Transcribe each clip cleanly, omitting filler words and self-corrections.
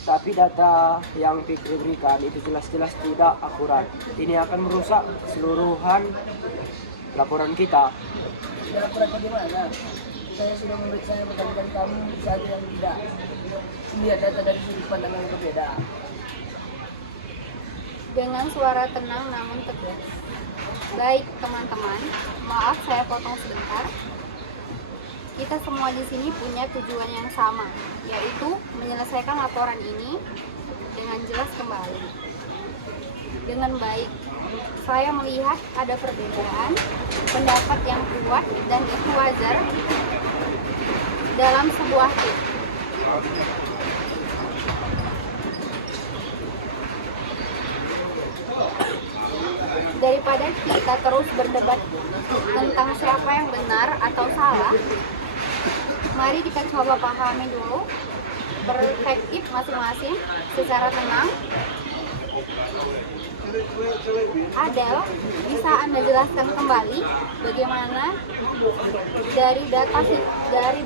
Tapi data yang Fikri berikan itu jelas-jelas tidak akurat. Ini akan merusak keseluruhan laporan kita. Tidak akurat bagaimana? Saya sudah memeriksa berkali-kali, kamu saja yang tidak lihat data dari sudut pandang yang berbeda. Dengan suara tenang namun tegas. Baik teman-teman, maaf saya potong sebentar. Kita semua di sini punya tujuan yang sama, yaitu menyelesaikan laporan ini dengan jelas kembali. Dengan baik, saya melihat ada perbedaan pendapat yang kuat dan itu wajar dalam sebuah tim. Daripada kita terus berdebat tentang siapa yang benar atau salah, mari kita coba pahami dulu perspektif masing-masing secara tenang. Adel, bisa Anda jelaskan kembali bagaimana dari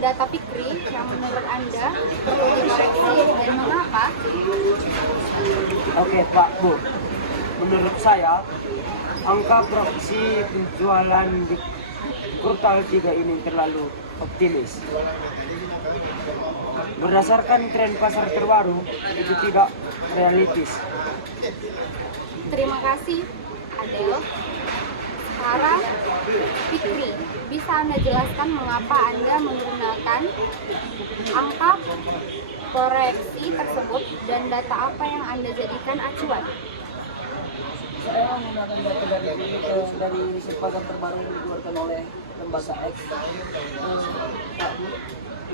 data Fikri yang menurut Anda perlu dikoreksi dan mengapa? Oke Pak Bu, menurut saya angka proyeksi penjualan di kuartal 3 ini terlalu optimis. Berdasarkan tren pasar terbaru, itu tidak realistis. Terima kasih, Adel. Sekarang, Fikri, bisa Anda jelaskan mengapa Anda menggunakan angka proyeksi tersebut dan data apa yang Anda jadikan acuan? Saya menggunakan data dari riset pasar terbaru yang dikeluarkan oleh lembaga X.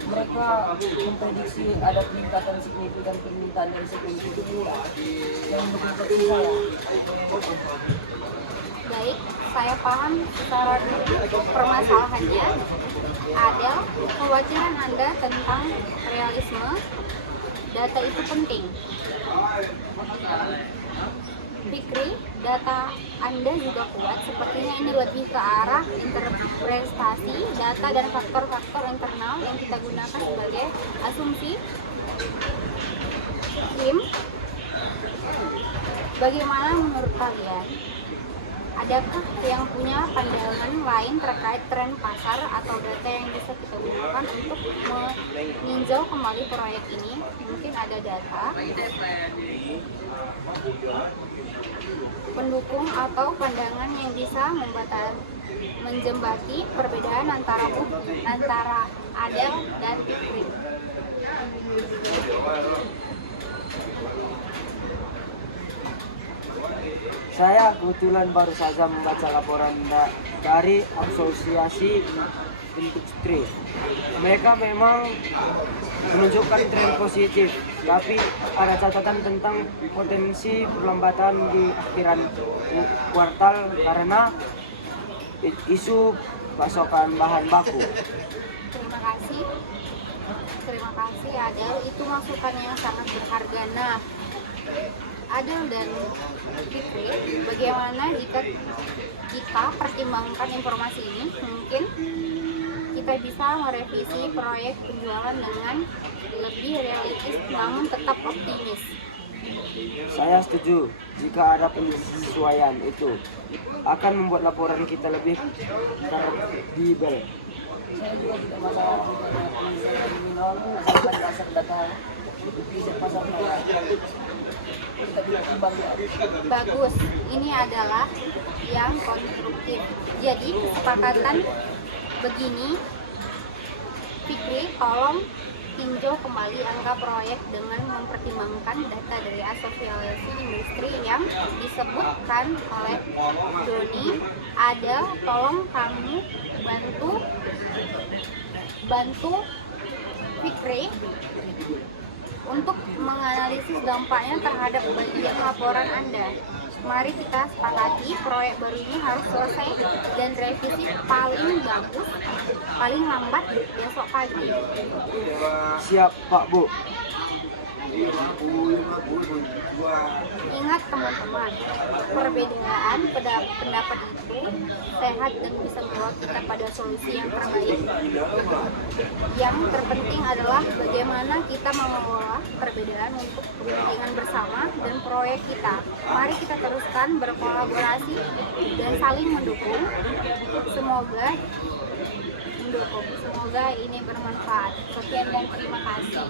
Mereka memprediksi ada peningkatan signifikan permintaan dari segmen itu yang mendukung saya. Baik, saya paham secara duduk permasalahannya. Adel, kewajaran Anda tentang realisme data itu penting. Fikri, data Anda juga kuat. Sepertinya ini lebih ke arah interpretasi data dan faktor-faktor internal yang kita gunakan sebagai asumsi. Kim, bagaimana menurut kalian? Adakah yang punya pandangan lain terkait tren pasar atau data yang bisa kita gunakan untuk meninjau kembali proyek ini? Mungkin ada data pendukung atau pandangan yang bisa menjembati perbedaan antara Adel dan Fikri. Saya kebetulan baru saja membaca laporan dari Asosiasi Industri. Mereka memang menunjukkan tren positif, tapi ada catatan tentang potensi perlambatan di akhiran kuartal karena isu pasokan bahan baku. Terima kasih Adel, itu masukan yang sangat berharga. Nah, Adel dan Fikri, bagaimana jika pertimbangkan informasi ini, mungkin kita bisa merevisi proyek penjualan dengan lebih realistis namun tetap optimis. Saya setuju, jika ada penyesuaian itu akan membuat laporan kita lebih kredibel. Saya juga tidak masalah dengan penelitian nominal asalkan dasar data riset pasar kita tidak timbang ya. Bagus, ini adalah yang konstruktif. Jadi kesepakatan begini, Fikri, tolong tinjau kembali angka proyek dengan mempertimbangkan data dari asosiasi industri yang disebutkan oleh Doni. Ada, tolong kamu bantu Fikri untuk menganalisis dampaknya terhadap bagian laporan Anda. Mari kita sepakati proyek baru ini harus selesai dan revisi paling lambat besok pagi. Siap Pak Bu. Ingat teman-teman, perbedaan pendapat itu sehat dan bisa membawa kita pada solusi yang terbaik. Yang terpenting adalah bagaimana kita mengelola perbedaan untuk kepentingan bersama dan proyek kita. Mari kita teruskan berkolaborasi dan saling mendukung. Semoga ini bermanfaat. Sekian dan terima kasih.